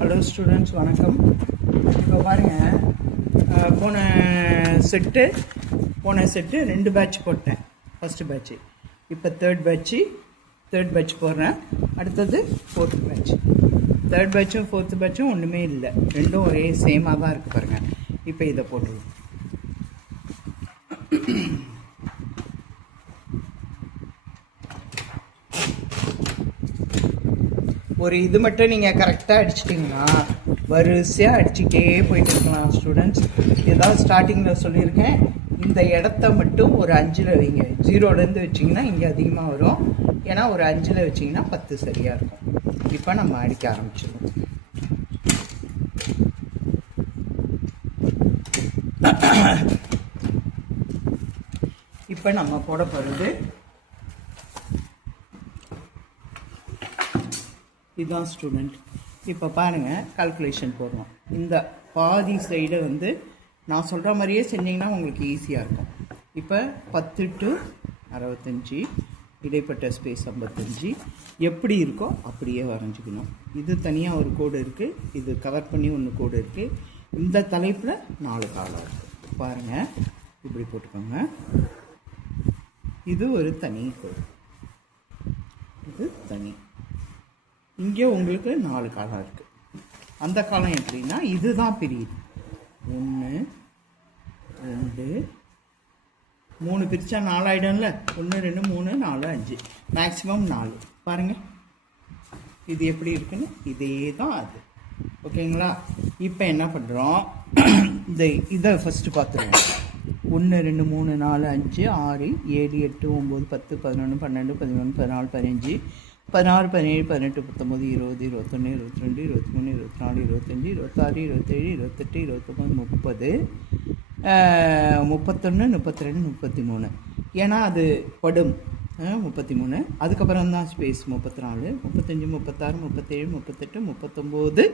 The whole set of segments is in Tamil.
ஹலோ ஸ்டூடெண்ட்ஸ், வணக்கம். இப்போ பாருங்கள், போன செட்டு 2 பேட்ச் போட்டேன். ஃபஸ்ட்டு பேட்ச்சு, இப்போ தேர்ட் பேட்ச் போடுறேன். அடுத்தது ஃபோர்த்து பேட்ச். தேர்ட் பேட்சும் ஃபோர்த்து பேட்சும் ஒன்றுமே இல்லை, ரெண்டும் ஒரே சேமாக தான் இருக்குது பாருங்கள். இப்போ இதை போட்டுருவோம். ஒரு இது மட்டும் நீங்கள் கரெக்டாக அடிச்சிட்டிங்கன்னா வரிசையாக அடிச்சுட்டே போயிட்டு இருக்கலாம் ஸ்டூடெண்ட்ஸ். ஏதாவது ஸ்டார்டிங்கில் சொல்லியிருக்கேன், இந்த இடத்த மட்டும் ஒரு 5ல் வைங்க. 0லேருந்து வச்சிங்கன்னா இங்கே அதிகமாக வரும், ஏன்னா ஒரு 5ல் வச்சிங்கன்னா 10 சரியாக இருக்கும். இப்போ நம்ம அடிக்க ஆரம்பிச்சிடுவோம். இப்போ நம்ம போட போகிறது இதுதான் ஸ்டூடெண்ட். இப்போ பாருங்கள், கால்குலேஷன் போடுறோம். இந்த பாதி சைடை நான் சொல்கிற மாதிரியே செஞ்சிங்கன்னா உங்களுக்கு ஈஸியாக இருக்கும். இப்போ 10 to 65, இடைப்பட்ட ஸ்பேஸ் 55, எப்படி இருக்கோ அப்படியே வரைஞ்சிக்கணும். இது தனியாக ஒரு கோடு இருக்குது, இது கவர் பண்ணி ஒன்று கோடு இருக்குது. இந்த தலைப்பில் 4 காலம் இருக்குது பாருங்கள். இப்படி போட்டுக்கோங்க. இது ஒரு தனி கோடு, இது தனி. இங்கே உங்களுக்கு 4 காலம் இருக்குது. அந்த காலம் எப்படின்னா இதுதான் பிரியுது. 1 2 3 பிரித்தா 4 ஆகிடும்ல. 1 2 3 4 5, மேக்ஸிமம் 4 பாருங்கள். இது எப்படி இருக்குன்னு இதே தான் அது. ஓகேங்களா? இப்போ என்ன பண்ணுறோம், இதை ஃபஸ்ட்டு பார்த்துருவோம். 1 2 3 4 5 6 7 8 9 10 11 12 13 14 15 16 17 18 19 20 21 22 23 24 25 26 27 28 29 30 31 32 33. ஏன்னா அது படும் 33. அதுக்கப்புறம் தான் ஸ்பேஸ் 34 35 36 37 38 39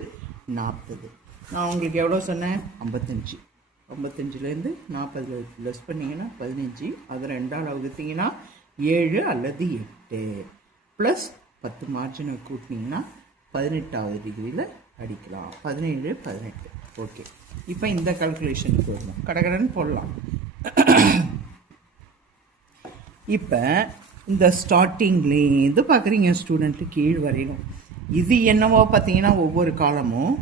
40. நான் உங்களுக்கு எவ்வளோ சொன்னேன்? 55. 55லேருந்து 40 லெஸ் பண்ணிங்கன்னா 15. அதை 2ஆல் வகுத்தீங்கன்னா 7 அல்லது 8 ப்ளஸ் 10 மார்ஜினை கூட்டினீங்கன்னா 18வது டிகிரியில் அடிக்கலாம். 17 18. ஓகே, இப்போ இந்த கால்குலேஷனுக்கு வருவோம். கடகடன்னு போடலாம். இப்போ இந்த ஸ்டார்டிங்லேருந்து பார்க்குறீங்க ஸ்டூடெண்ட்டு கீழ் வரையணும். இது என்னவோ பார்த்தீங்கன்னா ஒவ்வொரு காலமும்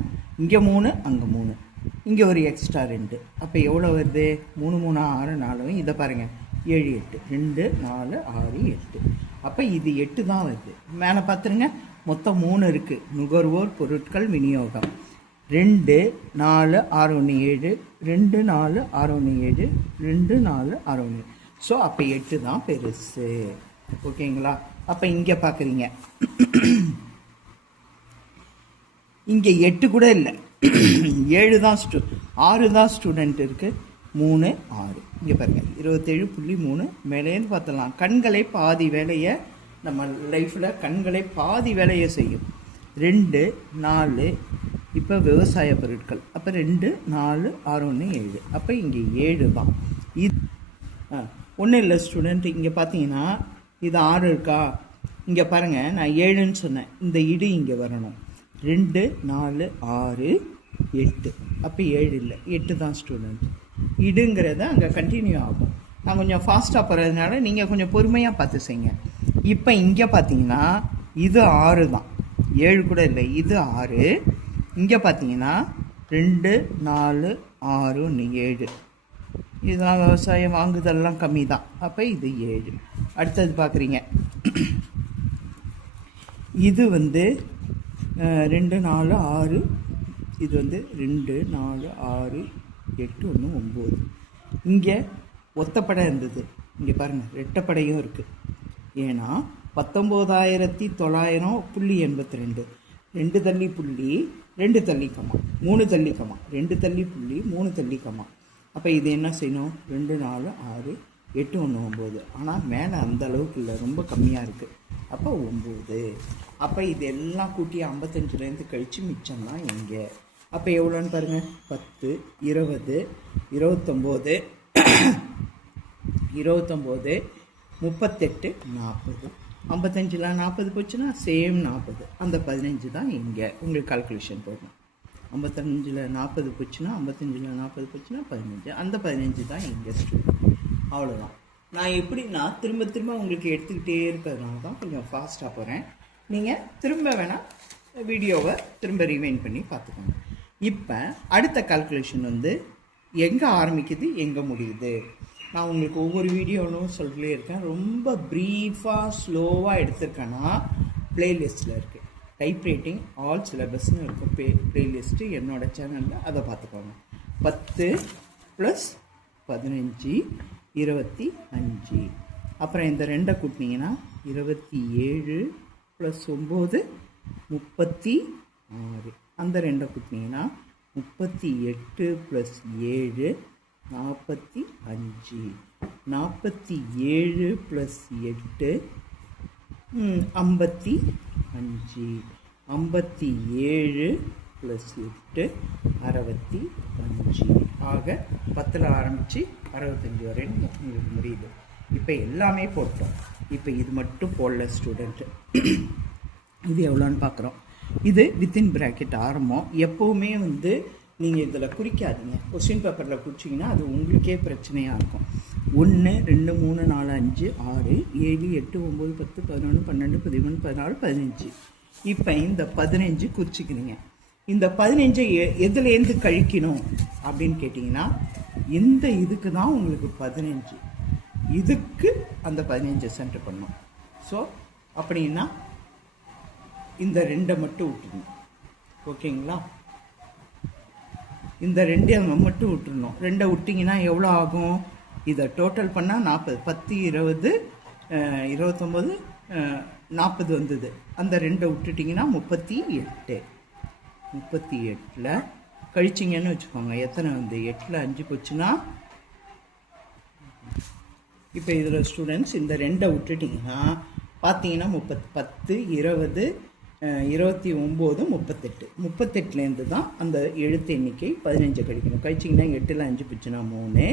இங்கே 3 அங்கே 3, இங்கே ஒரு எக்ஸ்ட்ரா 2. அப்போ எவ்வளோ வருது? 3 3 6 4. இதை பாருங்கள், 7 8 2 4 6 8. அப்போ இது 8 தான் வருது. மேலே பார்த்துருங்க, மொத்தம் 3 இருக்குது. நுகர்வோர் பொருட்கள் விநியோகம் 2 4 6 1 7 2 4 6 1 7 2 4 6 1. ஸோ அப்போ 8 தான் பெருசு. ஓகேங்களா? அப்போ இங்கே பார்க்குறீங்க, இங்கே 8 கூட இல்லை, 7 தான் 6 தான் ஸ்டூடெண்ட் இருக்குது. 3 6. இங்கே பாருங்கள், 27.3. மேலேருந்து பார்த்தலாம். கண்களை பாதி வேலையை நம்ம லைஃப்பில் கண்களை பாதி வேலையை செய்யும். 2 4. இப்போ விவசாய பொருட்கள். அப்போ 2 4 6 1 7. அப்போ இங்கே 7 தான். இது ஒன்றும் இல்லை ஸ்டூடெண்ட். இங்கே பார்த்தீங்கன்னா இது 6 இருக்கா? இங்கே பாருங்கள், நான் 7ன்னு சொன்னேன். இந்த இடு இங்கே வரணும். 2 4 6 8. அப்போ 7 இல்லை, 8 தான் ஸ்டூடெண்ட். இடுங்கிறத அங்கே கண்டினியூ ஆகும். நான் கொஞ்சம் ஃபாஸ்ட்டாக போகிறதுனால நீங்கள் கொஞ்சம் பொறுமையாக பார்த்து செய்யுங்க. இப்போ இங்கே பார்த்தீங்கன்னா இது 6 தான், 7 கூட இல்லை, இது 6. இங்கே பார்த்தீங்கன்னா 2 4 6 1 7. இதெல்லாம் விவசாயம் வாங்குதெல்லாம் கம்மி தான். அப்போ இது 7. அடுத்தது பார்க்குறீங்க, இது 2 4 6. இது 2 4 6 8 1 9. இங்கே ஒத்தப்படை இருந்தது. இங்கே பாருங்கள், ரெட்டப்படையும் இருக்குது. ஏன்னா 19,900.82. 2 தள்ளி புள்ளி 2 தள்ளி கமா 3 தள்ளி கமா 2 தள்ளி புள்ளி 3 தள்ளி கமா. அப்போ இது என்ன செய்யணும்? 2 4 6 8 1 9. ஆனால் மேலே அந்த அளவுக்கு இல்லை, ரொம்ப கம்மியாக இருக்குது. அப்போ 9. அப்போ இது எல்லாம் கூட்டி 55லேருந்து கழித்து மிச்சம் தான் எங்கே. அப்போ எவ்வளோன்னு பாருங்கள், 10 20 29 38 40. 55ல் 40 போச்சுன்னா சேம் 40, அந்த 15 தான் இங்கே உங்களுக்கு கால்குலேஷன் போடணும். 55ல் 40 போச்சுன்னா 55ல் 40 போச்சுன்னா 15, அந்த 15 தான் இங்கே ஸ்டூடெண்ட். அவ்வளோதான். நான் எப்படின்னா திரும்ப திரும்ப உங்களுக்கு எடுத்துக்கிட்டே இருக்கிறதுனால தான் கொஞ்சம் ஃபாஸ்ட்டாக போகிறேன். நீங்கள் திரும்ப வேணால் வீடியோவை திரும்ப ரிவைண்ட் பண்ணி பார்த்துக்கோங்க. இப்போ அடுத்த கால்குலேஷன் வந்து எங்கே ஆரம்பிக்குது எங்கே முடியுது. நான் உங்களுக்கு ஒவ்வொரு வீடியோவிலும் சொல்லிட்டே இருக்கேன். ரொம்ப ப்ரீஃபாக ஸ்லோவாக எடுத்திருக்கேன்னா ப்ளேலிஸ்ட்டில் இருக்குது. டைப் ரைட்டிங் ஆல் சிலபஸ்ன்னு இருக்கும் ப்ளேலிஸ்ட்டு என்னோடய சேனலில், அதை பார்த்துக்கோங்க. 10 + 15 25. அப்புறம் இந்த 2 கூட்டினீங்கன்னா 27 + 9 36. அந்த 2 கூட்டினீங்கன்னா 38 + 7 45. 47 + 8 55. 57 + 8 65. ஆக 10ல் ஆரம்பித்து 65 வரையும் உங்களுக்கு முடியுது. இப்போ எல்லாமே போட்டோம். இப்போ இது மட்டும் போடல ஸ்டூடெண்ட்டு. இது எவ்வளோன்னு பார்க்குறோம். இது வித்தின் ப்ராக்கெட் ஆரம்பம். எப்போவுமே வந்து நீங்கள் இதில் குறிக்காதீங்க. கொஸ்டின் பேப்பரில் குறிச்சிங்கன்னா அது உங்களுக்கே பிரச்சனையாக இருக்கும். 1 2 3 4 5 6 7 8 9 10 11 12 13 14 15. இப்போ இந்த 15 குறிச்சிக்கிறீங்க. இந்த 15 எதுலேருந்து கழிக்கணும் அப்படின்னு கேட்டிங்கன்னா இந்த இதுக்கு தான் உங்களுக்கு 15, இதுக்கு அந்த 15 சென்டர் பண்ணணும். ஸோ அப்படின்னா இந்த 2 மட்டும் விட்டுருணும். ஓகேங்களா? இந்த 2 மட்டும் விட்டுருணும். 2 விட்டிங்கன்னா எவ்வளோ ஆகும்? இதை டோட்டல் பண்ணால் 40. 10 20 29 40 வந்தது. அந்த 2 விட்டுட்டிங்கன்னா 38. 38ல் கழிச்சிங்கன்னு வச்சுக்கோங்க. எத்தனை வந்து 8ல் 5 போச்சுன்னா, இப்போ இதில் ஸ்டூடெண்ட்ஸ் இந்த 2 விட்டுட்டிங்கன்னா பார்த்தீங்கன்னா 10 20 29 38. 38லேருந்து தான் அந்த எழுத்து எண்ணிக்கை 15 கழிக்கணும். கழிச்சிங்கன்னா 8ல் 5 போச்சுன்னா 3,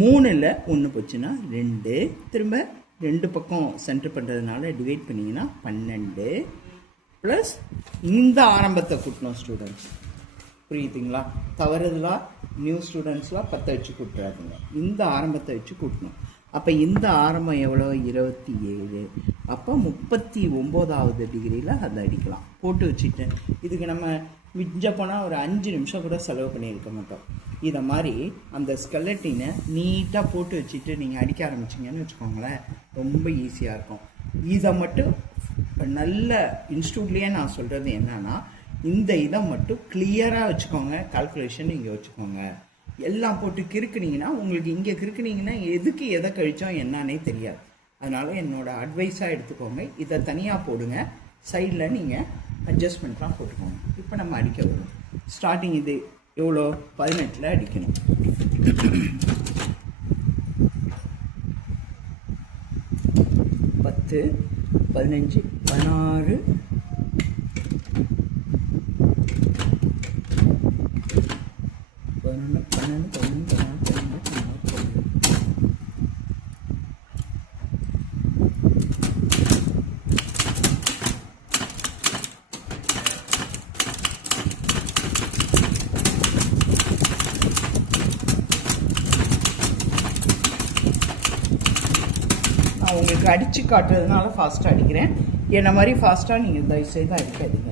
3ல் 1 போச்சுன்னா 2. திரும்ப 2 பக்கம் சென்டர் பண்ணுறதுனால டிவைட் பண்ணிங்கன்னா 12 ப்ளஸ் இந்த ஆரம்பத்தை கூட்டணும் ஸ்டூடெண்ட்ஸ். புரியுதுங்களா? தவறுதலாக நியூ ஸ்டூடெண்ட்ஸ்லாம் 10 வச்சு கூட்டுறாதுங்க. இந்த ஆரம்பத்தை வச்சு கூட்டணும். அப்போ இந்த ஆரம்பம் எவ்வளோ? 27. அப்போ 39வது டிகிரியில் அதை அடிக்கலாம். போட்டு வச்சுட்டேன். இதுக்கு நம்ம மிஞ்ச போனால் ஒரு 5 நிமிஷம் கூட செலவு பண்ணியிருக்க மாட்டோம். இதை மாதிரி அந்த ஸ்கெலட்டினை நீட்டாக போட்டு வச்சுட்டு நீங்கள் அடிக்க ஆரம்பிச்சிங்கன்னு வச்சுக்கோங்களேன், ரொம்ப ஈஸியாக இருக்கும். இதை மட்டும் நல்ல இன்ஸ்டியூட்லேயே நான் சொல்கிறது என்னன்னா, இந்த இதை மட்டும் கிளியராக வச்சுக்கோங்க. கால்குலேஷன் இங்கே வச்சுக்கோங்க. எல்லாம் போட்டு கிறுக்குனீங்கன்னா உங்களுக்கு இங்கே கிறுக்குனீங்கன்னா எதுக்கு எதை கழிச்சோம் என்னன்னே தெரியாது. அதனால் என்னோடய அட்வைஸாக எடுத்துக்கோங்க. இதை தனியாக போடுங்க. சைடில் நீங்கள் அட்ஜஸ்ட்மெண்ட்லாம் போட்டுக்கோங்க. இப்போ நம்ம அடிக்க வரும். ஸ்டார்டிங் இது எவ்வளோ? 18ல் அடிக்கணும். 10 15 16 11 12 13 நான் உங்களுக்கு அடித்து காட்டுறதுனால ஃபாஸ்ட்டாக அடிக்கிறேன். என்ன மாதிரி ஃபாஸ்ட்டாக நீங்கள் தயவுசெய்து அடிக்காதீங்க.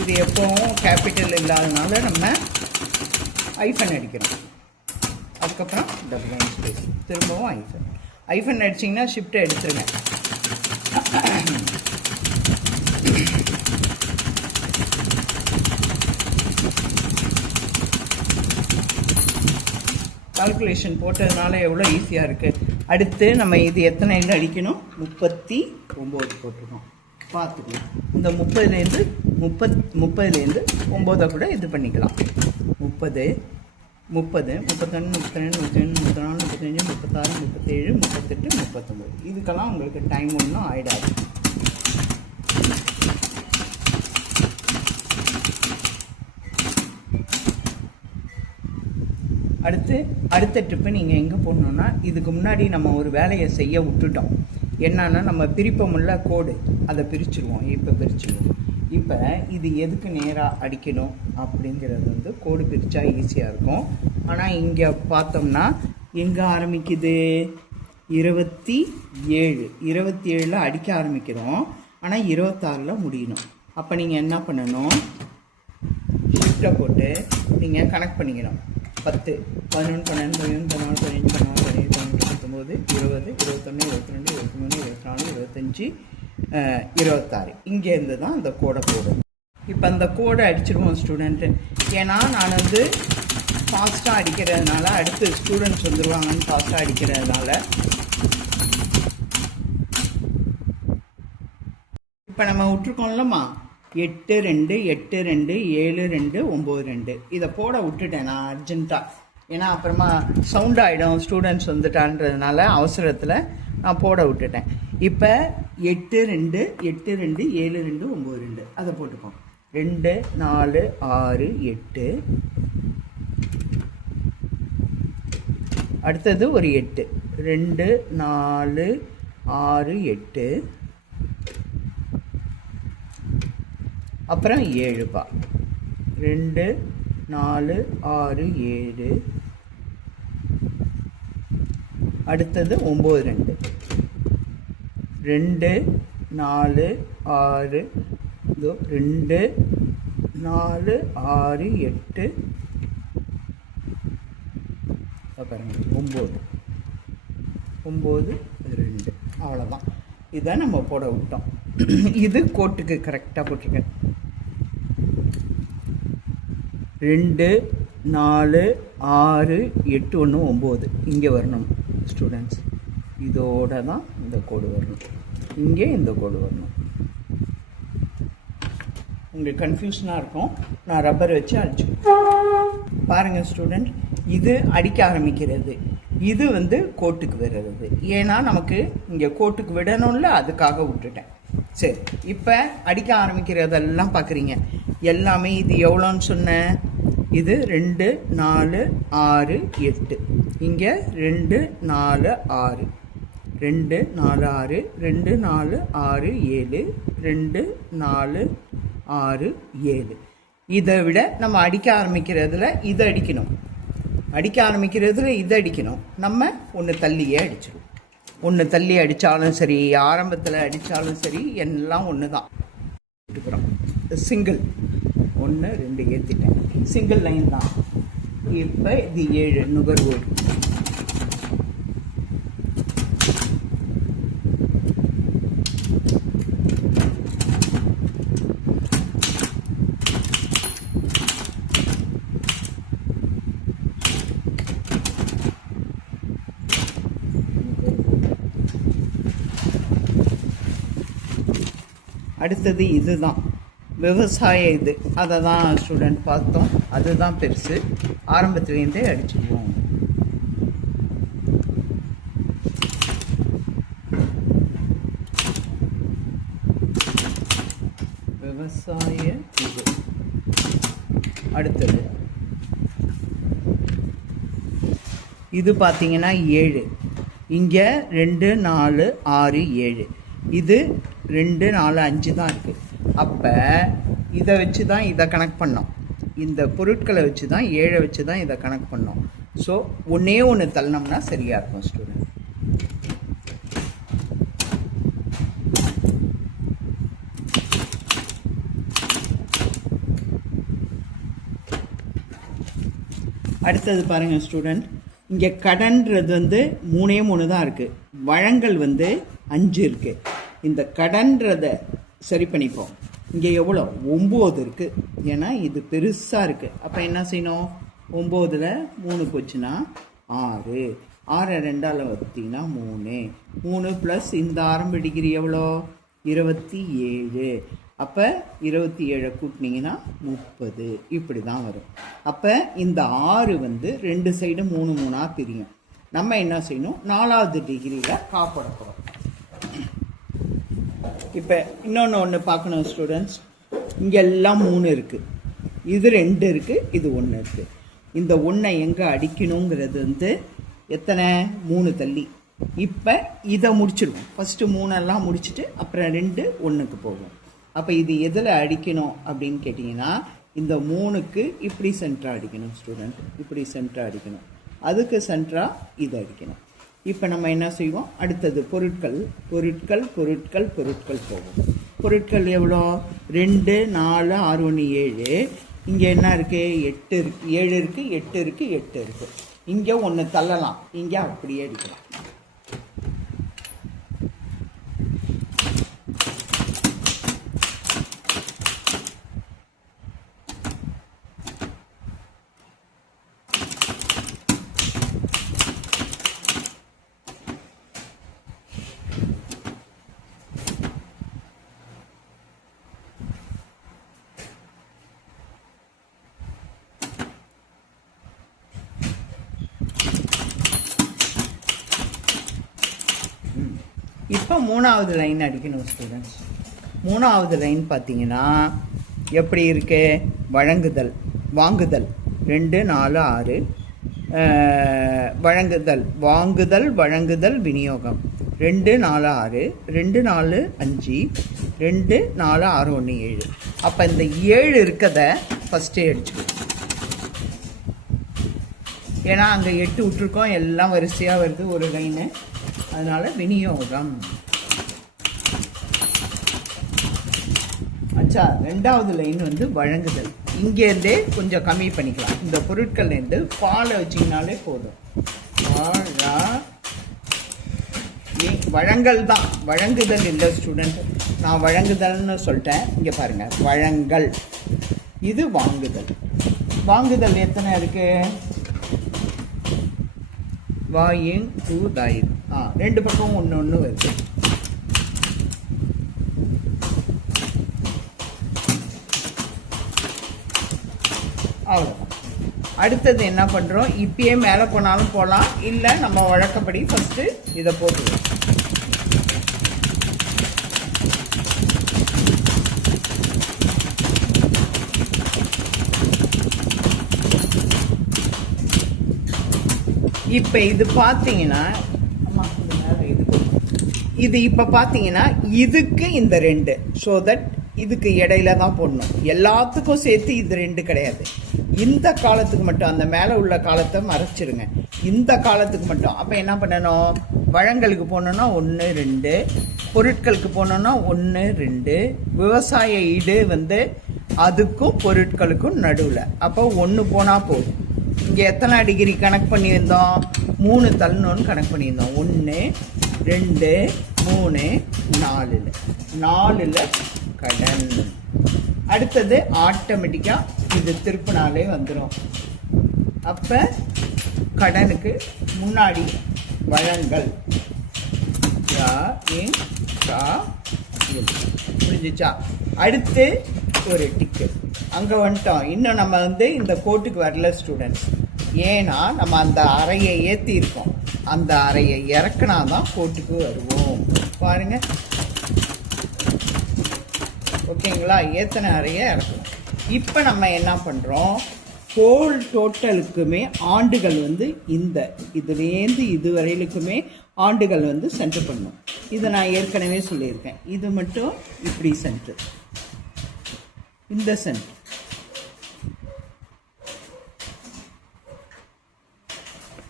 இது எப்போவும் கேபிட்டல் இல்லாதனால நம்ம ஐஃபன் அடிக்கிறோம். அதுக்கப்புறம் டபுள் லைன் ஸ்பேஸ், திரும்பவும் ஐஃபன். ஐஃபன் அடிச்சிங்கன்னா ஷிஃப்ட்டை எடுத்துருங்க. கால்குலேஷன் போட்டதுனால எவ்வளோ ஈஸியாக இருக்குது. அடுத்து நம்ம இது எத்தனையில் அடிக்கணும்? 39 போட்டிருக்கோம். பார்த்துக்கலாம். இந்த 30லேருந்து 9 கூட இது பண்ணிக்கலாம். 30 31 32 33 34 35 36 37 38 39. இதுக்கெல்லாம் உங்களுக்கு டைம் ஒன்றும் ஆகிடாது. அடுத்த ட்ரிப்பு நீங்கள் எங்கே போடணுன்னா, இதுக்கு முன்னாடி நம்ம ஒரு வேலையை செய்ய விட்டுட்டோம். என்னன்னா, நம்ம பிரிப்போம்ல கோடு, அதை பிரிச்சுருவோம். இப்போ இது எதுக்கு நேராக அடிக்கணும் அப்படிங்கிறது வந்து கோடு பிரித்தா ஈஸியாக இருக்கும். ஆனால் இங்கே பார்த்தோம்னா எங்கே ஆரம்பிக்குது? 27 அடிக்க ஆரம்பிக்கிறோம். ஆனால் 26 முடியணும். அப்போ நீங்கள் என்ன பண்ணணும்? ஷிஃப்ட்டை போட்டு நீங்கள் கனெக்ட் பண்ணிக்கணும். 10, 11, 12, 13, 14, 15, 16, 17, 18, 19, 20, 21, 22, 23, 24, 25, 26. இங்கேருந்து தான் அந்த கோடை போடும். இப்போ அந்த கோடை அடிச்சிருவோம் ஸ்டூடெண்ட்டு. ஏன்னா நான் வந்து ஃபாஸ்ட்டாக அடிக்கிறதுனால, அடுத்து ஸ்டூடெண்ட்ஸ் வந்துடுவாங்கன்னு ஃபாஸ்ட்டாக அடிக்கிறதுனால இப்போ நம்ம விட்டுருக்கோம்லம்மா, 8 2 8 2 7 2 9 2 இதை போட விட்டுட்டேன் நான் அர்ஜென்ட்டாக. ஏன்னா அப்புறமா சவுண்ட் ஆகிடும், ஸ்டூடெண்ட்ஸ் வந்துட்டான்றதுனால அவசரத்தில் நான் போட விட்டுட்டேன். இப்போ 8 2 8 2 7 2 9 2 அதை போட்டுப்போம். 2 4 6 8, அடுத்தது ஒரு 8, 2 4 6 8, அப்புறம் 7பா, 2 4 6 7, அடுத்தது 9 2 4 6, 2 4 6 8, பாருங்க 9 9 2. அவ்வளோதான். இதை நம்ம போட விட்டோம். இது கோட்டுக்கு கரெக்டாக போட்டிருக்கேன். 2 4 6 8 1 9 இங்கே வரணும் ஸ்டூடெண்ட்ஸ். இதோட தான் இந்த கோடு வரணும். இங்கே இந்த கோடு வரணும். உங்களுக்கு கன்ஃபியூஷனாக இருக்கும். நான் ரப்பர் வச்சு அடிச்சுக்கேன். பாருங்கள் ஸ்டூடெண்ட், இது அடிக்க ஆரம்பிக்கிறது, இது வந்து கோட்டுக்கு விடுறது. ஏன்னா நமக்கு இங்கே கோட்டுக்கு விடணும்ல, அதுக்காக விட்டுட்டேன். சரி, இப்போ அடிக்க ஆரம்பிக்கிறதெல்லாம் பார்க்குறீங்க. எல்லாமே இது எவ்வளோன்னு சொன்னேன்? இது 2 4 6 8, இங்கே 2 4 6, 2 4 6, 2 4 6 7, 2 4 6 7. இதை விட நம்ம அடிக்க ஆரம்பிக்கிறதுல இதை அடிக்கணும், அடிக்க ஆரம்பிக்கிறதுல இதை அடிக்கணும். நம்ம ஒன்று தள்ளியே அடிச்சிடும். ஒன்று தள்ளி அடித்தாலும் சரி, ஆரம்பத்தில் அடித்தாலும் சரி, எல்லாம் ஒன்று தான். சிங்கிள் 1 2 ஏற்றிட்டேன். சிங்கிள் லைன் தான். இப்போ இது 7 நுகர்வோர். அடுத்தது இதுதான் விவசாய இது. அதை தான் ஸ்டூடெண்ட் பார்த்தோம். அதுதான் பெருசு. ஆரம்பத்துலேருந்தே அடிச்சுக்குவோம். விவசாய இது. அடுத்தது இது பார்த்தீங்கன்னா 7. இங்கே 2 4 6 7. இது 2 4 5 தான் இருக்குது. அப்போ இதை வச்சு தான் இதை கனெக்ட் பண்ணோம். இந்த பொருட்களை வச்சு தான் 7 வச்சு தான் இதை கனெக்ட் பண்ணோம். ஸோ ஒன்றே ஒன்று தள்ளனோம்னா சரியாக இருக்கும் ஸ்டூடெண்ட். அடுத்தது பாருங்கள் ஸ்டூடெண்ட், இங்கே கடன்றது வந்து 3 தான் இருக்குது. வழங்கல் வந்து 5 இருக்குது. இந்த கடன்றதை சரி பண்ணிப்போம். இங்கே எவ்வளோ? 9 இருக்குது. ஏன்னா இது பெருசாக இருக்குது. அப்போ என்ன செய்யணும்? 9ல் 3 போச்சுன்னா 6. 6 2ஆல் வகுத்தீங்கன்னா 3. 3 ப்ளஸ் இந்த ஆரம்ப டிகிரி எவ்வளோ? 27. அப்போ 27 கூட்டினீங்கன்னா 30. இப்படி தான் வரும். அப்போ இந்த 6 வந்து 2 சைடு 3 3ஆக பிரியும். நம்ம என்ன செய்யணும்? 4வது டிகிரியில் காப்பட போகிறோம். இப்போ இன்னொன்று பார்க்கணும் ஸ்டூடெண்ட்ஸ். இங்கே எல்லாம் 3 இருக்குது, இது 2 இருக்குது, இது 1 இருக்குது. இந்த 1 எங்கே அடிக்கணுங்கிறது வந்து எத்தனை 3 தள்ளி. இப்போ இதை முடிச்சிடுவோம். ஃபஸ்ட்டு 3 முடிச்சுட்டு அப்புறம் 2 1க்கு போகும். அப்போ இது எதில் அடிக்கணும் அப்படின்னு கேட்டிங்கன்னா இந்த 3க்கு இப்படி சென்டராக அடிக்கணும் ஸ்டூடெண்ட், இப்படி சென்டராக அடிக்கணும். அதுக்கு சென்டராக இதை அடிக்கணும். இப்போ நம்ம என்ன செய்வோம், அடுத்தது பொருட்கள் பொருட்கள் பொருட்கள் பொருட்கள் போகும். பொருட்கள் எவ்வளோ, 2 4 6 1 7. இங்கே என்ன இருக்குது, 8 இருக்குது, 7 இருக்குது, 8 இருக்குது, 8 இருக்குது. இங்கே 1 தள்ளலாம், இங்கே அப்படியே அடிக்கலாம். இப்போ 3வது லைன் அடிக்கணும் ஸ்டூடெண்ட்ஸ். 3வது லைன் பார்த்தீங்கன்னா எப்படி இருக்கு, வழங்குதல் வாங்குதல் 2 4 6, வழங்குதல் வாங்குதல் வழங்குதல் விநியோகம் 2 4 6, 2 4 5, 2 4 6 1 7. அப்போ இந்த 7 இருக்கத ஃபஸ்ட்டே அடிச்சுக்கணும். ஏன்னா அங்கே 8 விட்டுருக்கோம், எல்லாம் வரிசையாக வருது ஒரு லைனு, அதனால விநியோகம். அச்சா, 2வது லைன் வந்து வழங்குதல். இங்கேருந்தே கொஞ்சம் கம்மி பண்ணிக்கலாம். இந்த பொருட்கள்லேருந்து பாலை வச்சிங்கனாலே போதும். வழங்கல் தான், வழங்குதல் இல்லை ஸ்டூடெண்ட். நான் வழங்குதல்னு சொல்லிட்டேன். இங்கே பாருங்கள், வழங்கல். இது வாங்குதல். வாங்குதல் எத்தனை இருக்கு, வாயின் டூ தாயின். 2 பக்கம் 1 1 வருது. அவ்வளோதான். அடுத்தது என்ன பண்ணுறோம், இப்பயே மேலே போனாலும் போகலாம், இல்லை நம்ம வழக்கப்படி ஃபஸ்ட்டு இதை போட்டுருவோம். இப்போ இது பார்த்தீங்கன்னா இது இப்போ பார்த்தீங்கன்னா இதுக்கு இந்த 2, ஸோ தட் இதுக்கு இடையில தான் போடணும். எல்லாத்துக்கும் சேர்த்து இது 2 கிடையாது. இந்த காலத்துக்கு மட்டும், அந்த மேலே உள்ள காலத்தை மறைச்சிருங்க, இந்த காலத்துக்கு மட்டும். அப்போ என்ன பண்ணணும், வழங்கலுக்கு போனோன்னா 1 2, பொருட்களுக்கு போனோன்னா 1 2, விவசாய ஈடு வந்து அதுக்கும் பொருட்களுக்கும் நடுவில். அப்போ 1 போனால் போதும். இங்கே எத்தனை டிகிரி கணக்கு பண்ணியிருந்தோம், 3 தள்ளணும்னு கணக்கு பண்ணியிருந்தோம். 1 2 3 4, 4ல் கடன். அடுத்தது ஆட்டோமேட்டிக்காக இது திருப்பினாலே வந்துடும். அப்போ கடனுக்கு முன்னாடி வழங்கல் புரிஞ்சிச்சா. அடுத்து ஒரு டிக்கு அங்கே வந்துட்டோம். இன்னும் நம்ம வந்து இந்த கோட்டுக்கு வரல ஸ்டூடெண்ட்ஸ். ஏன்னா நம்ம அந்த அறையை ஏற்றிருக்கோம், அந்த அறையை இறக்குனா தான் கோட்டுக்கு வருவோம். பாருங்க, ஓகேங்களா, ஏத்தனை அறையை இறக்கணும். இப்போ நம்ம என்ன பண்ணுறோம், ஹோல் டோட்டலுக்குமே ஆண்டுகள் வந்து இந்த இதுலேருந்து இது வரையிலுக்குமே ஆண்டுகள் வந்து சென்டர் பண்ணணும். இதை நான் ஏற்கனவே சொல்லியிருக்கேன். இது மட்டும் இப்படி சென்டர், இந்த சென்டர்.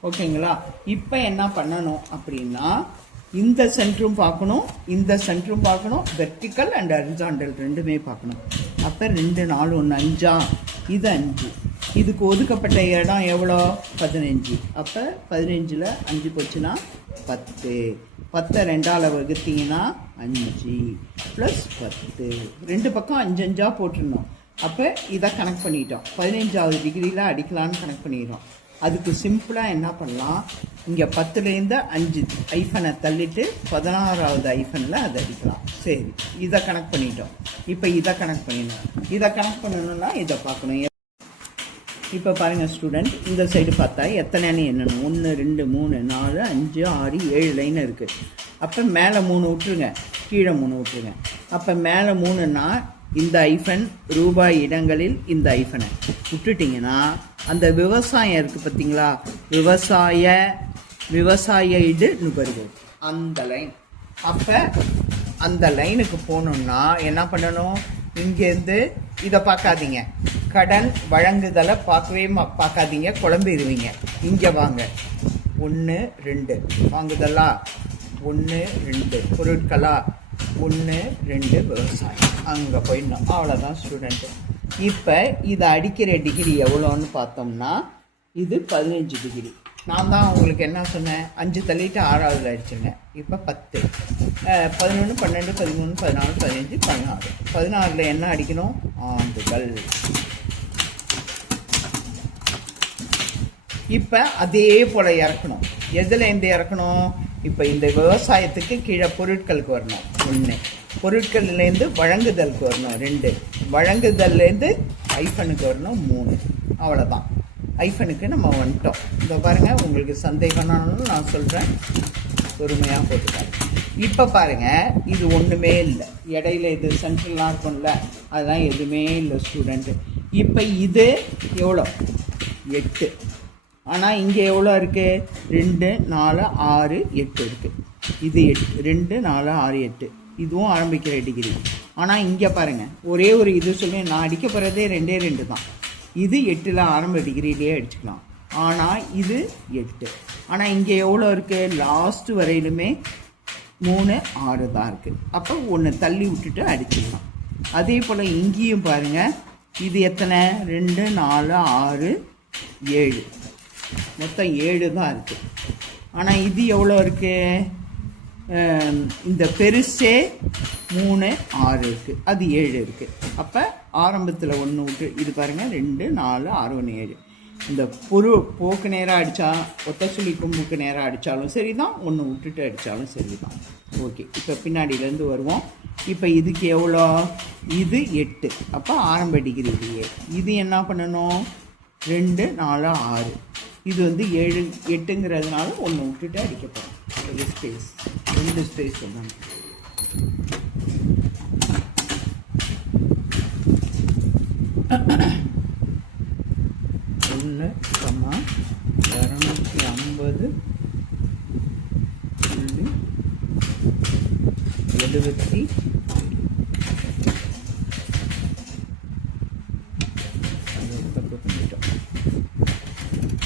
ஓகேங்களா. இப்போ என்ன பண்ணணும் அப்படின்னா, இந்த சென்டரும் பார்க்கணும், இந்த சென்டரும் பார்க்கணும், வெர்டிக்கல் அண்ட் ஹரிசாண்டல் ரெண்டுமே பார்க்கணும். அப்போ 2 4 1 5, இது 5. இதுக்கு ஒதுக்கப்பட்ட இடம் எவ்வளோ, 15. அப்போ 15ல் 5 போச்சுன்னா 10. 10 2ஆல் வகுத்தீங்கன்னா 5 + 10. 2 பக்கம் 5 5 போட்டுருந்தோம். அப்போ இதை கனெக்ட் பண்ணிட்டோம். 15வது டிகிரியில் அடிக்கலான்னு கனெக்ட் பண்ணிடுறோம். அதுக்கு சிம்பிளாக என்ன பண்ணலாம், இங்கே 10லேருந்து 5 ஐஃபனை தள்ளிட்டு 16வது ஐஃபனில் அதை அடிக்கலாம். சரி, இதை கனெக்ட் பண்ணிட்டோம். இப்போ இதை கனெக்ட் பண்ணிடணும். இதை கனெக்ட் பண்ணணும்னா இதை பார்க்கணும். இப்போ பாருங்கள் ஸ்டூடெண்ட், இந்த சைடு பார்த்தா எத்தனைன்னு எண்ணணும். 1 2 3 4 5 6 7 லைன் இருக்குது. அப்போ மேலே 3 விட்டுருங்க, கீழே 3 விட்டுருங்க. அப்போ மேலே 3ன்னா இந்த ஐஃபன் ரூபாய் இடங்களில் இந்த ஐஃபனை விட்டுட்டிங்கன்னா அந்த விவசாயம் இருக்குது பார்த்தீங்களா, விவசாய இடு நுகர்வோர் அந்த லைன். அப்போ அந்த லைனுக்கு போகணுன்னா என்ன பண்ணணும், இங்கேருந்து இதை பார்க்காதீங்க, கடன் வழங்குதலை பார்க்காதீங்க, குழம்பிடுவீங்க. இங்கே வாங்க, 1 2 வாங்குதலா, 1 2 பொருட்களா, 1 2 விவசாயம், அங்கே போயிடணும். அவ்வளோதான் ஸ்டூடெண்ட்டு. இப்போ இதை அடிக்கிற டிகிரி எவ்வளோன்னு பார்த்தோம்னா இது 15 டிகிரி. நான் தான் உங்களுக்கு என்ன சொன்னேன், 5 தள்ளிட்டு 6ஆவதுல அடிச்சுங்க. இப்போ 10 11 12 13 14 15 16. 16ல் என்ன அடிக்கணும், ஆண்டுகள். இப்போ அதே போல் இறக்கணும். எதுலேருந்து இறக்கணும், இப்போ இந்த விவசாயத்துக்கு கீழே பொருட்களுக்கு வரணும் 1, பொருட்கள்லேருந்து வழங்குதலுக்கு வரணும் 2, வழங்குதல்லேருந்து ஐஃபனுக்கு வரணும் 3. அவ்வளோதான், ஐஃபனுக்கு நம்ம வந்துட்டோம். இந்த பாருங்கள், உங்களுக்கு சந்தேகம்னாலும் நான் சொல்கிறேன், பொறுமையாக போட்டுக்காரு. இப்போ பாருங்கள், இது ஒன்றுமே இல்லை, இடையில இது சென்ட்ரல்லாம் இருக்கும்ல, அதெல்லாம் எதுவுமே இல்லை ஸ்டூடெண்ட்டு. இப்போ இது எவ்வளோ, 8. ஆனால் இங்கே எவ்வளோ இருக்குது, 2 4 6 8 இருக்குது. இது 8 2 4 6 8, இதுவும் ஆரம்பிக்கிற டிகிரி. ஆனால் இங்கே பாருங்கள், ஒரே ஒரு இது சொல்லி நான் அடிக்க போகிறதே 2 2 தான். இது 8ல் ஆரம்ப டிகிரியிலே அடிச்சுக்கலாம். ஆனால் இது 8. ஆனால் இங்கே எவ்வளோ இருக்குது, லாஸ்ட் வரையிலுமே 3 6 தான் இருக்குது. அப்போ 1 தள்ளி விட்டுட்டு அடிச்சுக்கலாம். அதே போல் இங்கேயும் பாருங்கள், இது எத்தனை, 2 4 6 7, மொத்தம் 7 தான் இருக்குது. ஆனால் இது எவ்வளோ இருக்குது, இந்த பெருசே 3 6 இருக்குது, அது 7 இருக்குது. அப்போ ஆரம்பத்தில் 1 விட்டு இது பாருங்கள், 2 4 6 1 7. இந்த போக்கு நேராக அடித்தா, ஒத்த சுழி கொம்புக்கு நேராக அடித்தாலும் சரி தான், 1 விட்டுட்டு அடித்தாலும் சரி தான். ஓகே, இப்போ பின்னாடியிலேருந்து வருவோம். இப்போ இதுக்கு எவ்வளோ, இது 8. அப்போ ஆரம்ப டிகிரி இல்லையே. இது என்ன பண்ணணும், 2 4 6, இது வந்து 7 8ங்கிறதுனால 1 விட்டுட்டு அடிக்க போகிறோம். ஒரு ஸ்பேஸ், 2 ஸ்பேஸ் சொன்னாங்க. ஒன்று 250 70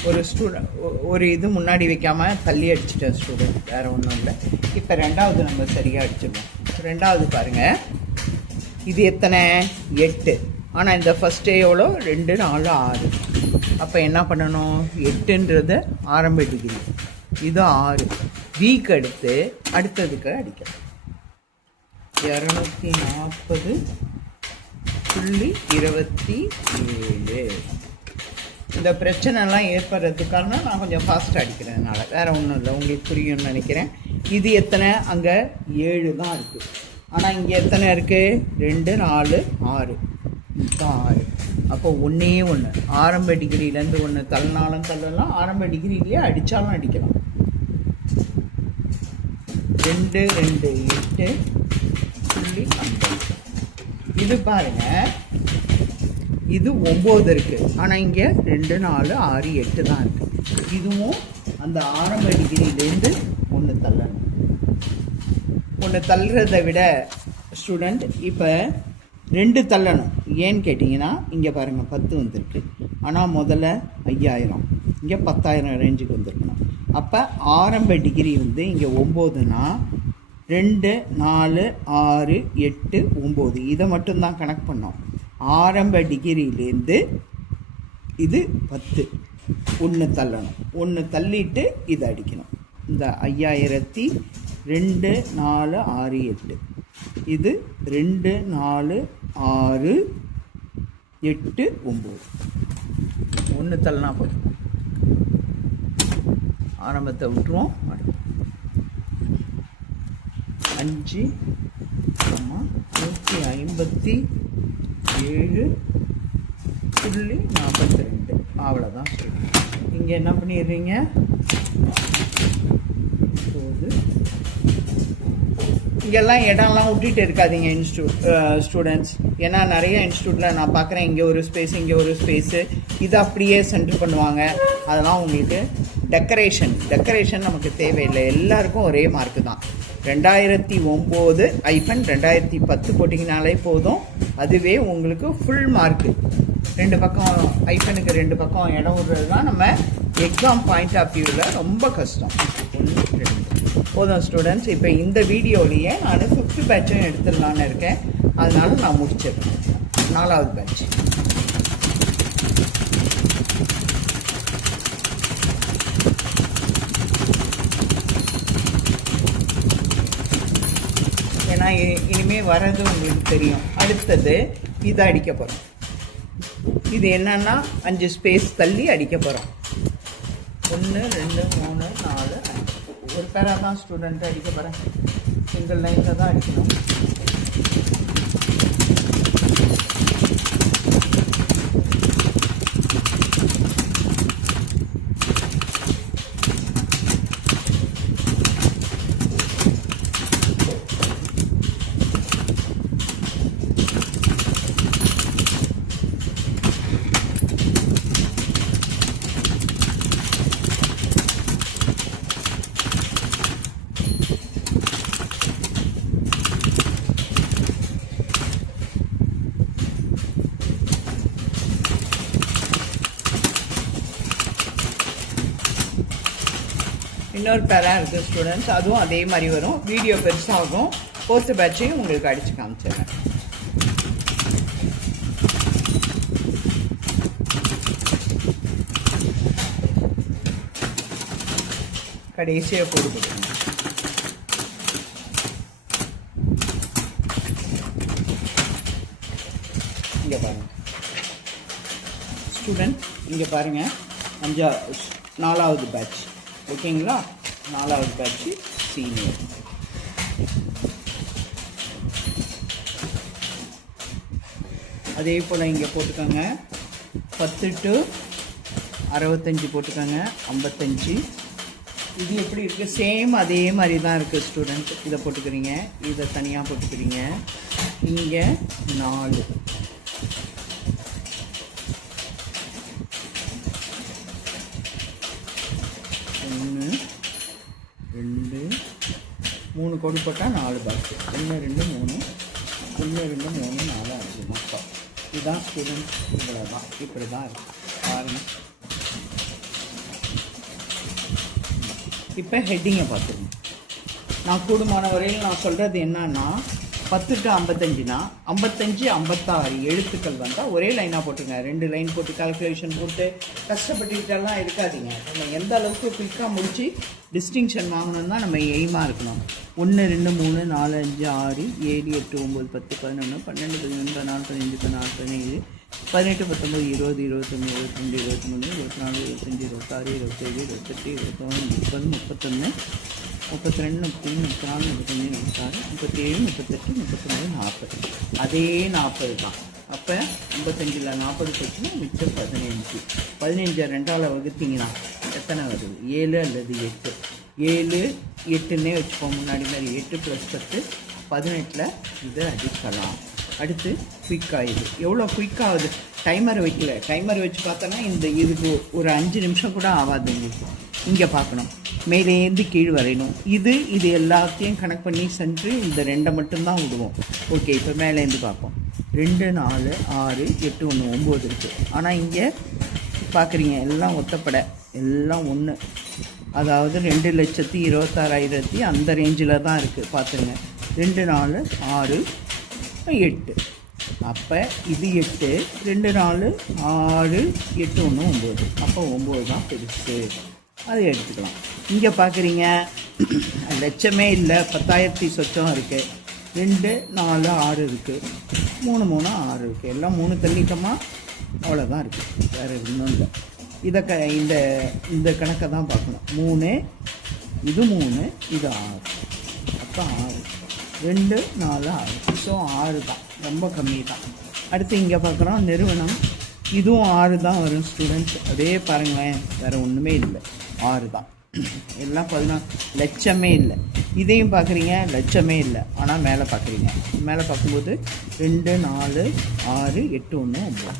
ஒரு ஒரு இது முன்னாடி வைக்காமல் தள்ளி அடிச்சிட்டேன் ஸ்டூடெண்ட், வேறு ஒன்றும் இல்லை. இப்போ 2வது நம்ம சரியாக அடிச்சிடலாம். 2வது பாருங்கள், இது எத்தனை, 8. ஆனால் இந்த ஃபஸ்ட்டே எவ்வளோ, 2 4 6. அப்போ என்ன பண்ணணும், 8ன்றது ஆரம்ப டிகிரி, இது 6. வீக்கு அடுத்து அடுத்ததுக்கு அடிக்கணும். 240.27. இந்த பிரச்சனைலாம் ஏற்படுறதுக்கான நான் கொஞ்சம் ஃபாஸ்ட்டாக அடிக்கிறதுனால, வேறு ஒன்றும் இல்லை, உங்களுக்கு புரியும்னு நினைக்கிறேன். இது எத்தனை, அங்கே 7 தான் இருக்குது. ஆனால் இங்கே எத்தனை இருக்குது, 2 4 6, மொத்தம் 6. அப்போ 1 1 ஆரம்ப டிகிரியிலேருந்து 1 தள்ளினாலும் தள்ளலாம், ஆரம்ப டிகிரியிலேயே அடித்தாலும் அடிக்கலாம். 2 2 8.50. இது பாருங்கள், இது 9 இருக்குது. ஆனால் இங்கே 2 4 6 8 தான் இருக்குது. இதுவும் அந்த ஆரம்ப டிகிரியிலேருந்து 1 தள்ளணும். 1 தள்ளுறதை விட ஸ்டூடெண்ட் இப்போ 2 தள்ளணும். ஏன்னு கேட்டிங்கன்னா, இங்கே பாருங்கள் 10 வந்திருக்கு. ஆனால் முதல்ல 5000, இங்கே 10,000 ரேஞ்சுக்கு வந்திருக்கணும். அப்போ ஆரம்ப டிகிரி வந்து இங்கே 9னா 2 4 6 8 9, இதை மட்டும்தான் கணக்கு பண்ணோம். ஆரம்ப டிகிரியிலேருந்து இது 10, 1 தள்ளணும். 1 தள்ளிட்டு இதை அடிக்கணும். இந்த 5000 2 4 6 8, இது 2 4 6 8 9. 1 தள்ளினா போதும். ஆரம்பத்தை விட்டுருவோம். 5 157.42. அவ்வளோதான் சரி. இங்கே என்ன பண்ணிடுறீங்க, இப்போது இங்கெல்லாம் இடம்லாம் விட்டுட்டு இருக்காதீங்க ஸ்டூடெண்ட்ஸ். ஏன்னா நிறைய இன்ஸ்டியூட்டில் நான் பார்க்குறேன், இங்கே ஒரு ஸ்பேஸ் இங்கே ஒரு ஸ்பேஸு, இது அப்படியே சென்டர் பண்ணுவாங்க. அதெல்லாம் உங்களுக்கு டெக்கரேஷன் நமக்கு தேவையில்லை. எல்லாருக்கும் ஒரே மார்க்கு தான். 2009-2010 போட்டிங்கனாலே போதும், அதுவே உங்களுக்கு ஃபுல் மார்க்கு. 2 பக்கம் ஐஃபனுக்கு 2 பக்கம் இடம் விடுறது தான் நம்ம எக்ஸாம் பாயிண்ட் ஆஃப் வியூவில் ரொம்ப கஷ்டம். 1 2 போதும் ஸ்டூடெண்ட்ஸ். இப்போ இந்த வீடியோலேயே நான் 5th பேட்சும் எடுத்துடலான்னு இருக்கேன். அதனால நான் முடிச்சிடுறேன். 4வது பேட்ச். ஏன்னா இனிமேல் வர்றது உங்களுக்கு தெரியும். அடுத்தது இதை அடிக்க போகிறோம். இது என்னன்னா 5 ஸ்பேஸ் தள்ளி அடிக்க போகிறோம். 1 2 3 4 5. ஒரு பேராக தான் ஸ்டூடெண்ட்டு அடிக்க போகிறேன். சிங்கிள் லைனில் தான் அடிக்கணும். இன்னொரு பேரா இருக்குது ஸ்டூடெண்ட்ஸ், அதுவும் அதே மாதிரி வரும். வீடியோ பெருசாகும். 4th பேட்சையும் உங்களுக்கு அடித்து காமிச்சிடுறேன். கடைசியாக போடுங்க. இங்கே பாருங்க ஸ்டூடெண்ட், இங்கே பாருங்கள் 4வது பேட்ச். ஓகேங்களா? 4வது பேட்ச் சீனியர். அதே போல் இங்கே போட்டுக்கோங்க. 10 to 65 போட்டுக்கோங்க. 55. இது எப்படி இருக்குது? சேம் அதே மாதிரி தான் இருக்குது ஸ்டூடெண்ட். இதை போட்டுக்கிறீங்க, இதை தனியாக போட்டுக்கிறீங்க. இங்கே 4 1 2 3 கோடு போட்டால் 4 பாக்ஸ். 1 2 3 1 2 3 4 5 மொத்தம். இதுதான் ஸ்டூடெண்ட். இவ்வளோ தான். இப்படி தான் இருக்குது பாருங்கள். இப்போ ஹெட்டிங்கை பார்த்துருங்க. நான் கூடுமான வரையில் நான் சொல்கிறது என்னன்னா 10 to 55னா 55 56 எழுத்துக்கள் வந்தால் ஒரே லைனாக போட்டுங்க. 2 லைன் போட்டு கால்குலேஷன் போட்டு கஷ்டப்பட்டுக்கிட்டெல்லாம் இருக்காதீங்க. நம்ம எந்த அளவுக்கு குயிக்காக முடித்து டிஸ்டிங்ஷன் வாங்கணும் தான் நம்ம எய்மாக இருக்கணும். 1 2 3 4 5 6 7 8 9 10 11 12 13 14 15 16 17 18 19 20 21 22 23 24 25 26 27 28 29 30 31 32 33 34 35 36 37 38 39 40. அதே 40 தான். அப்போ 55ல் 40 போச்சுன்னா மிச்சம் 15. 15 2ஆல் வகுத்தீங்கன்னா எத்தனை வருது? 7 அல்லது 8. 7 8ன்னே வச்சுப்போம். முன்னாடி மாதிரி 8 + 10 18ல் இதை அடிக்கலாம். அடுத்து குயிக்காகுது. எவ்வளோ குயிக்காகுது? டைமர் வைக்கல. டைமர் வச்சு பார்த்தோன்னா இதுக்கு ஒரு 5 நிமிஷம் கூட ஆகாது. உங்களுக்கு இங்கே பார்க்கணும், மேலேருந்து கீழ் வரையணும். இது எல்லாத்தையும் கனெக்ட் பண்ணி சென்று இந்த 2 மட்டும்தான் விடுவோம். ஓகே, இப்போ மேலேருந்து பார்ப்போம். 2 4 6 8 1 9 இருக்குது. ஆனால் இங்கே பார்க்குறீங்க எல்லாம் ஒத்தப்படை, எல்லாம் 1. அதாவது 2,26,000 அந்த ரேஞ்சில் தான் இருக்குது. பார்த்துருங்க. 2 4 6 8. அப்போ இது 8, 2 4 6 8 1 9. அப்போ 9 தான் பெருசு. அதை எடுத்துக்கலாம். இங்கே பார்க்குறீங்க லட்சமே இல்லை, 10,000 சொச்சம் இருக்குது. 2 4 6 இருக்குது. 3 3 6 இருக்குது. எல்லாம் 3 தள்ளிட்டோமா? அவ்வளோதான் இருக்குது. வேறு இன்னும் இல்லை. இதை இந்த கணக்கை தான் பார்க்கணும். 3 இது 3 இது 6. அப்போ 6 2 4 6. ஸோ 6 தான், ரொம்ப கம்மி தான். அடுத்து இங்கே பார்க்குறோம் நிறுவனம். இதுவும் 6 தான் வரும் ஸ்டூடெண்ட்ஸ். அதே பாருங்களேன், வேறு ஒன்றுமே இல்லை, 6 தான். எல்லாம் 14 லட்சமே இல்லை. இதையும் பார்க்குறீங்க, லட்சமே இல்லை. ஆனால் மேலே பார்க்குறீங்க. மேலே பார்க்கும்போது 2 4 6 8 1 9.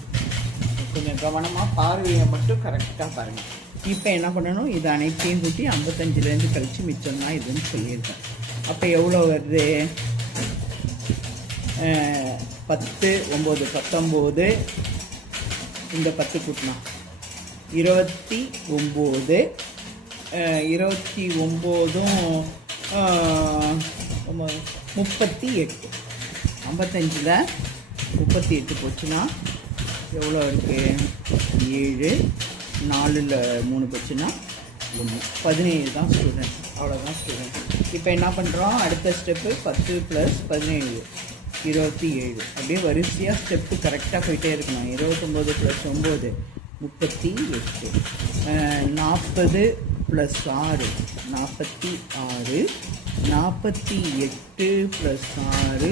கொஞ்சம் கவனமாக பார்வையை மட்டும் கரெக்டாக பாருங்கள். இப்போ என்ன பண்ணணும், இது அனைத்தையும் கூட்டி 55லேருந்து கழித்து மிச்சம் தான் இதுன்னு சொல்லியிருக்கேன். அப்போ எவ்வளோ வருது? 10 9 19. இந்த 10 கூட்டினா 29. 29ம் 38. 55ல் 38 போச்சுன்னா எவ்வளோ இருக்குது? 7. 4ல் 3 போச்சுன்னா 1. 17 தான் ஸ்டூடெண்ட். அவ்வளோதான் ஸ்டூடெண்ட். இப்போ என்ன பண்ணுறோம், அடுத்த ஸ்டெப்பு 10 + 17 27. அப்படியே வரிசையாக ஸ்டெப்பு கரெக்டாக போயிட்டே இருக்கணும். 29 + 9 38. 40 + 6 46. 48 + 6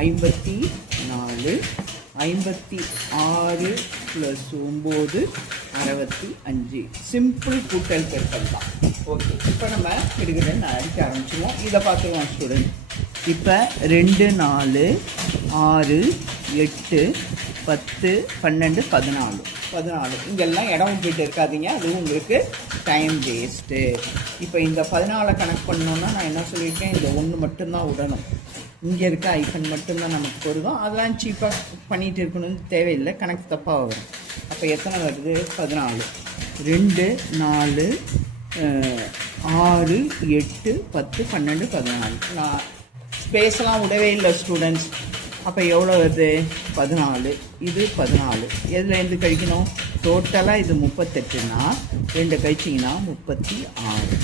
54. 56 + 9 65. சிம்பிள் கூட்டல் பெருக்கல் தான். ஓகே, இப்போ நம்ம கிடுகிடுன்னு அடிக்க ஆரம்பிச்சிடுவோம். இதை பார்த்துருவோம் ஸ்டூடெண்ட். இப்போ 2 4 6 8 10 12 14. இங்கெல்லாம் இடம் விட்டுட்டு இருக்காதீங்க, அதுவும் உங்களுக்கு டைம் வேஸ்ட்டு. இப்போ இந்த 14 கணக்கு பண்ணோன்னா நான் என்ன சொல்லியிருக்கேன், இந்த 1 மட்டும்தான் விடணும். இங்கே இருக்க ஐஃபன் மட்டும்தான் நமக்கு பொருதும். அதெல்லாம் சீப்பாக பண்ணிகிட்டு இருக்கணும்னு தேவையில்லை, கணக்கு தப்பாக வரும். அப்போ எத்தனை வருது? 14. 2 4 6 8 10 12 14. நான் ஸ்பேஸ்லாம் விடவே இல்லை ஸ்டூடெண்ட்ஸ். அப்போ எவ்வளோ வருது? 14. இது 14. எதுலேருந்து கழிக்கணும்? டோட்டலாக இது 38ன்னா 2 கழிச்சிங்கன்னா 36.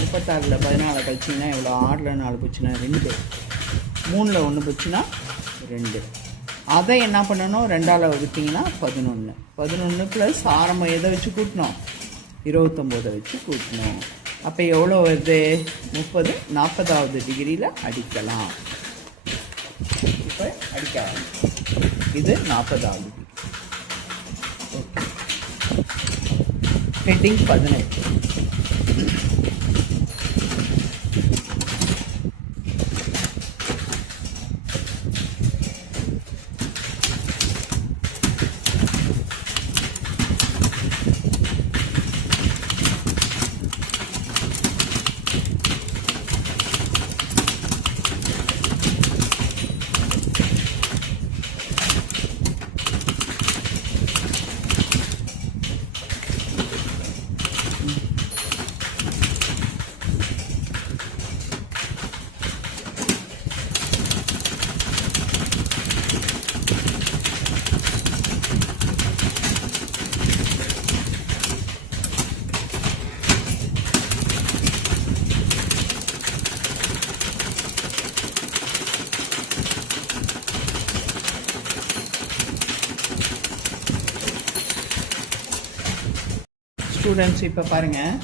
36ல் 14 கழிச்சிங்கன்னா எவ்வளோ? 6ல் 4 போச்சுன்னா 2. 3ல் 1 போச்சுன்னா 2. அதை என்ன பண்ணணும், 2ஆல் வகுத்தீங்கன்னா 11. 11 ப்ளஸ் ஆரம்பம் எதை வச்சு கூட்டணும்? 29 வச்சு கூட்டணும். அப்போ எவ்வளோ வருது? 30. 40வது டிகிரியில் அடிக்கலாம். இப்போ அடிக்க ஆரம்பிக்கும். இது 40வது டிகிரி. Okay, heading 18. ஸ்டூடெண்ட்ஸ் இப்போ பாருங்கள்,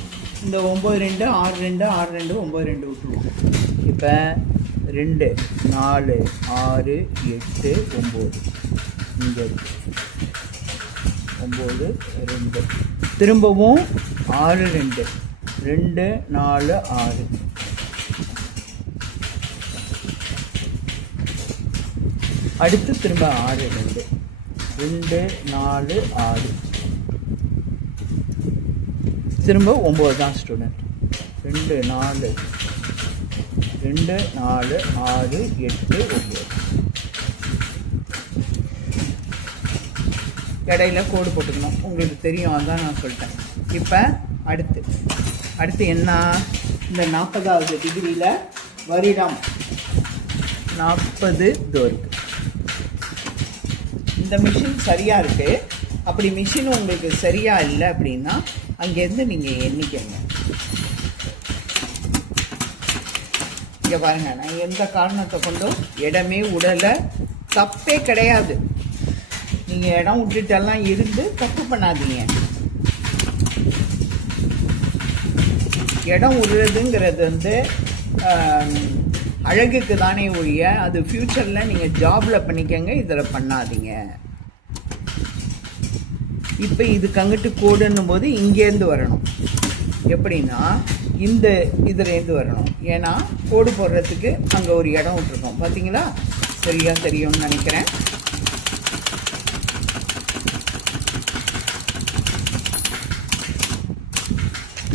இந்த 9 2 6 2 6 2 9 2 விட்டுருவோம். இப்போ 2 4 6 8 9 இங்கே 9 2. திரும்பவும் 6 2 2 4 6. அடுத்து திரும்ப 6 2 2 4 6. திரும்ப 9 தான் ஸ்டூடெண்ட். 2 4 2 4 6 8 9. இடையில கோடு போட்டுக்கணும், உங்களுக்கு தெரியும், அதான் நான் சொல்லிட்டேன். இப்போ அடுத்து என்ன, இந்த 40வது டிகிரியில் வருடம் 40 இருக்கு. இந்த மிஷின் சரியாக இருக்குது. அப்படி மிஷின் உங்களுக்கு சரியாக இல்லை அப்படின்னா அங்கேருந்து நீங்கள் எண்ணிக்கங்க. இங்கே பாருங்கள், நான் எந்த காரணத்தை கொண்டும் இடமே விடலை, தப்பே கிடையாது. நீங்கள் இடம் விட்டுட்டெல்லாம் இருந்து தப்பு பண்ணாதீங்க. இடம் விடுறதுங்கிறது வந்து அழகுக்கு தானே ஒழிய அது ஃப்யூச்சரில் நீங்கள் ஜாபில் பண்ணிக்கங்க, இதில் பண்ணாதீங்க. இப்போ இதுக்கு அங்கிட்டு கோடுன்னும் போது இங்கேருந்து வரணும். எப்படின்னா இந்த இதுலேருந்து வரணும். ஏன்னா கோடு போடுறதுக்கு அங்கே ஒரு இடம் விட்டுருக்கோம் பார்த்தீங்களா? சரியா தெரியும்னு நினைக்கிறேன்.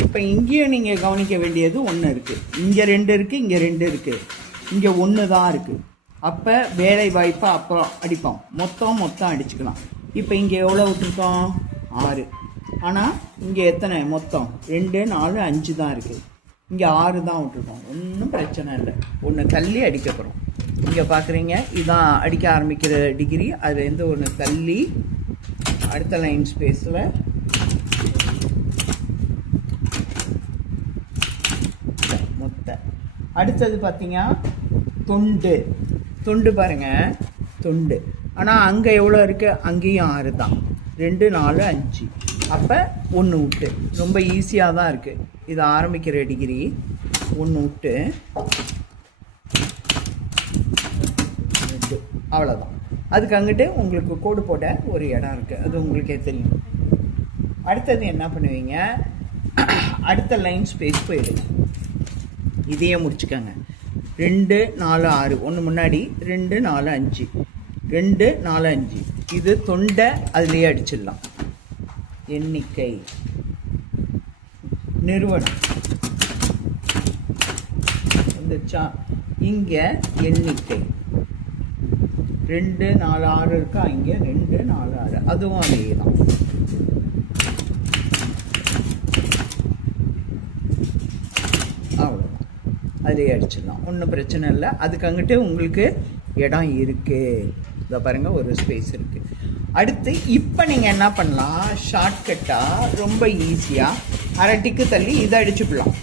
இப்போ இங்கேயும் நீங்கள் கவனிக்க வேண்டியது ஒன்று இருக்குது. இங்கே 2 இருக்குது, இங்கே 2 இருக்குது, இங்கே 1 தான் இருக்குது. அப்போ வேலை வாய்ப்பை அப்புறம் அடிப்போம். மொத்தம் அடிச்சுக்கலாம். இப்போ இங்கே எவ்வளோ விட்டுருக்கோம்? 6. ஆனால் இங்கே எத்தனை மொத்தம்? 2, 4, 5 தான் இருக்குது. இங்கே 6 தான் விட்டுருக்கோம். ஒன்றும் பிரச்சனை இல்லை. ஒன்று தள்ளி அடிக்க போகிறோம். இங்கே பார்க்குறீங்க, இதான் அடிக்க ஆரம்பிக்கிற டிகிரி. அதுலேருந்து ஒன்று தள்ளி அடுத்த லைன் ஸ்பேஸில் மொத்த. அடுத்தது பார்த்தீங்கன்னா தொண்டு பாருங்கள், தொண்டு. ஆனால் அங்கே எவ்வளோ இருக்குது? அங்கேயும் 6 தான். 2, 4, 5. அப்போ 1 விட்டு. ரொம்ப ஈஸியாக தான் இருக்குது. இது ஆரம்பிக்கிற டிகிரி 1 விட்டு, அவ்வளோதான். அதுக்கு அங்கிட்டு உங்களுக்கு கோடு போட ஒரு இடம் இருக்குது. அது உங்களுக்கே தெரியும். அடுத்தது என்ன பண்ணுவீங்க? அடுத்த லைன் ஸ்பேஸ் போயிடுங்க. இதையே முடிச்சுக்கோங்க. 2, 4, 6. ஒன்று முன்னாடி 2, 4, 5. 2, 4, 5. இது தொண்டை அதுலேயே அடிச்சிடலாம். எண்ணிக்கை, நிறுவனம் வந்துச்சா? இங்கே எண்ணிக்கை 2, 4, 6 இருக்கா? இங்கே 2, 4, 6. அதுவும் அதே தான். அவ்வளோதான். அதிலே அடிச்சிடலாம். ஒன்றும் பிரச்சனை இல்லை. அதுக்கு அங்கிட்டு உங்களுக்கு இடம் இருக்குது. இதை பாருங்கள், ஒரு ஸ்பேஸ் இருக்குது. அடுத்து இப்போ நீங்கள் என்ன பண்ணலாம்? ஷார்ட்கட்டாக ரொம்ப ஈஸியாக அரட்டிக்கு தள்ளி இதை அடிச்சுக்கலாம்.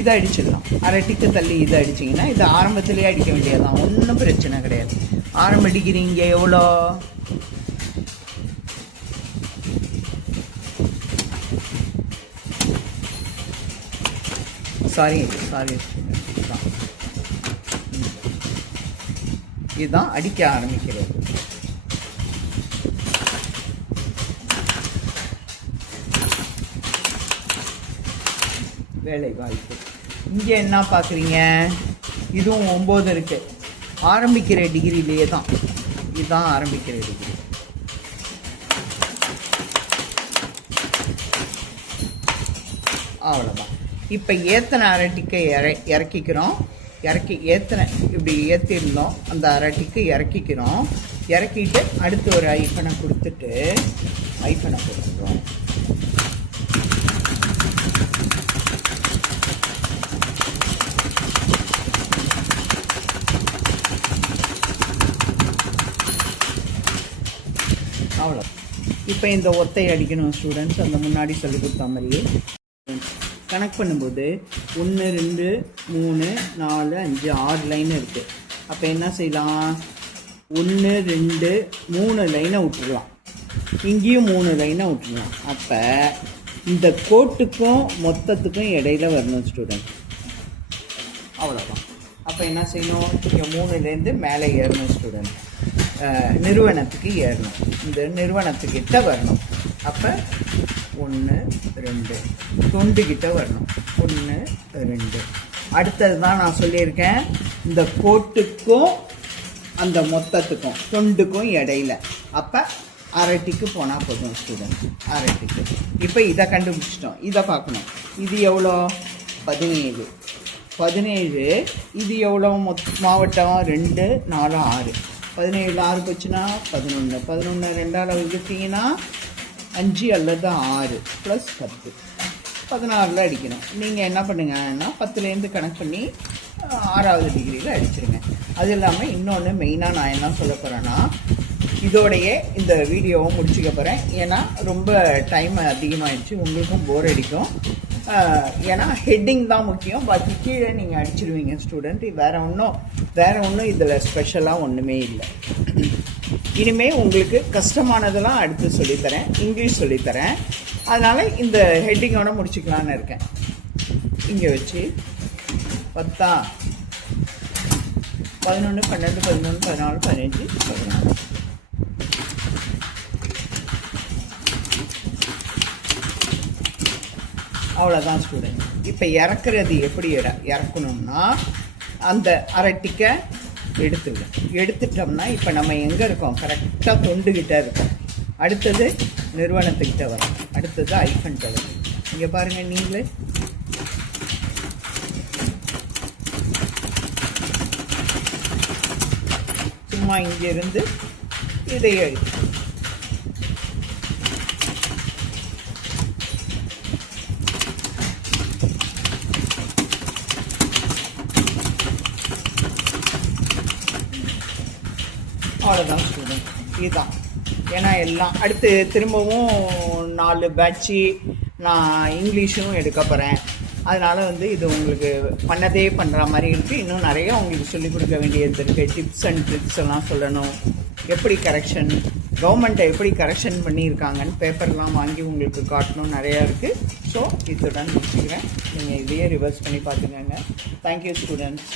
இதை அடிச்சிடலாம். அரட்டிக்கு தள்ளி இதை அடிச்சிங்கன்னா இது ஆரம்பத்திலே அடிக்க வேண்டியதான். ஒன்றும் பிரச்சனை கிடையாது. ஆரம்ப டிகிரி இங்கே எவ்வளோ? சாரி, இதுதான் அடிக்க ஆரம்பிக்கிறது. வேலை வாய்ப்பு. இங்கே என்ன பார்க்குறீங்க? இதுவும் 9 இருக்கு. ஆரம்பிக்கிற டிகிரிலேயே தான். இதுதான் ஆரம்பிக்கிற டிகிரி. அவ்வளோதான். இப்போ ஏத்தனை அரட்டிக்கை இறக்கிக்கிறோம். ஏத்தனை இப்படி ஏற்றிருந்தோம். அந்த அரட்டிக்கு இறக்கிக்கிறோம். இறக்கிட்டு அடுத்து ஒரு ஐஃபனை கொடுத்துட்டு ஐஃபனை கொடுத்துருவோம். அவ்வளோ. இப்போ இந்த ஒத்தை அடிக்கணும் ஸ்டூடெண்ட்ஸ். அந்த முன்னாடி சொல்லி கொடுத்த மாதிரியே கனெக்ட் பண்ணும்போது 1, 2, 3, 4, 5, 6 லைன் இருக்குது. அப்போ என்ன செய்யலாம்? 1, 2, 3 லைனை விட்டுடலாம். இங்கேயும் 3 லைனை விட்டுடலாம். அப்போ இந்த கோட்டுக்கும் மொத்தத்துக்கும் இடையில வரணும் ஸ்டூடெண்ட். அவ்வளோதான். அப்போ என்ன செய்யணும்? இங்கே 3லேருந்து மேலே ஏறணும் ஸ்டூடெண்ட். நிறுவனத்துக்கு ஏறணும். இந்த நிறுவனத்துக்கிட்ட வரணும். அப்போ 1, 2 தொண்டுகிட்ட வரணும். 1, 2. அடுத்தது தான் நான் சொல்லியிருக்கேன், இந்த கோட்டுக்கும் அந்த மொத்தத்துக்கும் தொண்டுக்கும் இடையில. அப்போ அரட்டிக்கு போனால் போதும் ஸ்டூடெண்ட். அரட்டிக்கு இப்போ இதை கண்டுபிடிச்சிட்டோம். இதை பார்க்கணும். இது எவ்வளோ? 17. 17. இது எவ்வளோ மாவட்டம்? 2, 4, 6. 17 6 போச்சுன்னா 11. 11 2ஆல் வகுத்தீங்கன்னா 5 அல்லது 6 + 10 16 அடிக்கணும். நீங்கள் என்ன பண்ணுங்கன்னா 10லேருந்து கணக்கு பண்ணி 6வது டிகிரியில் அடிச்சிருங்க. அது இல்லாமல் இன்னொன்று மெயினாக நான் என்ன சொல்ல போகிறேன்னா, இதோடையே இந்த வீடியோவை முடிச்சுக்க போகிறேன். ஏன்னா ரொம்ப டைம் அதிகமாகிடுச்சு, உங்களுக்கும் போர் அடிக்கும். ஏன்னா ஹெட்டிங் தான் முக்கியம். பாக்கி கீழே நீங்கள் அடிச்சிருவீங்க ஸ்டூடெண்ட். வேறு ஒன்றும் இதில் ஸ்பெஷலாக ஒன்றுமே இல்லை. இனிமேல் உங்களுக்கு கஷ்டமானதெல்லாம் அடுத்து சொல்லித்தரேன். இங்கிலீஷ் சொல்லித்தரேன். அதனால் இந்த ஹெட்டிங்கோட முடிச்சுக்கலான்னு இருக்கேன். இங்கே வச்சு 10, 11, 12, 13, 14, 15, 16. அவ்வளோதான் ஸ்டூடெண்ட். இப்போ இறக்குறது எப்படி இறக்கணும்னா அந்த அரை டிக்கை எடுத்துடலாம். எடுத்துட்டோம்னா இப்போ நம்ம எங்கே இருக்கோம், கரெக்டாக தொண்டுகிட்ட இருக்கோம். அடுத்தது நிறுவனத்துக்கிட்ட வரும், அடுத்தது ஐஃபன்கிட்ட வரும். இங்கே பாருங்கள் நீங்களே, சும்மா இங்கிருந்து இதை எடுத்து அவ்வளோதான் ஸ்டூடெண்ட். இதுதான். ஏன்னா எல்லாம் அடுத்து திரும்பவும் 4 பேட்ச்சு நான் இங்கிலீஷும் எடுக்க போகிறேன். அதனால் வந்து இது உங்களுக்கு பண்ணதே பண்ணுற மாதிரி இருக்குது. இன்னும் நிறையா உங்களுக்கு சொல்லிக் கொடுக்க வேண்டியது இருக்குது. டிப்ஸ் அண்ட் ட்ரிக்ஸ் எல்லாம் சொல்லணும். எப்படி கரெக்ஷன், கவர்மெண்ட்டை எப்படி கரெக்ஷன் பண்ணியிருக்காங்கன்னு பேப்பர்லாம் வாங்கி உங்களுக்கு காட்டணும், நிறையா இருக்குது. ஸோ இதுடன் முடிச்சுக்கிறேன். நீங்கள் இதையே ரிவர்ஸ் பண்ணி பார்த்துக்கோங்க. Thank you students.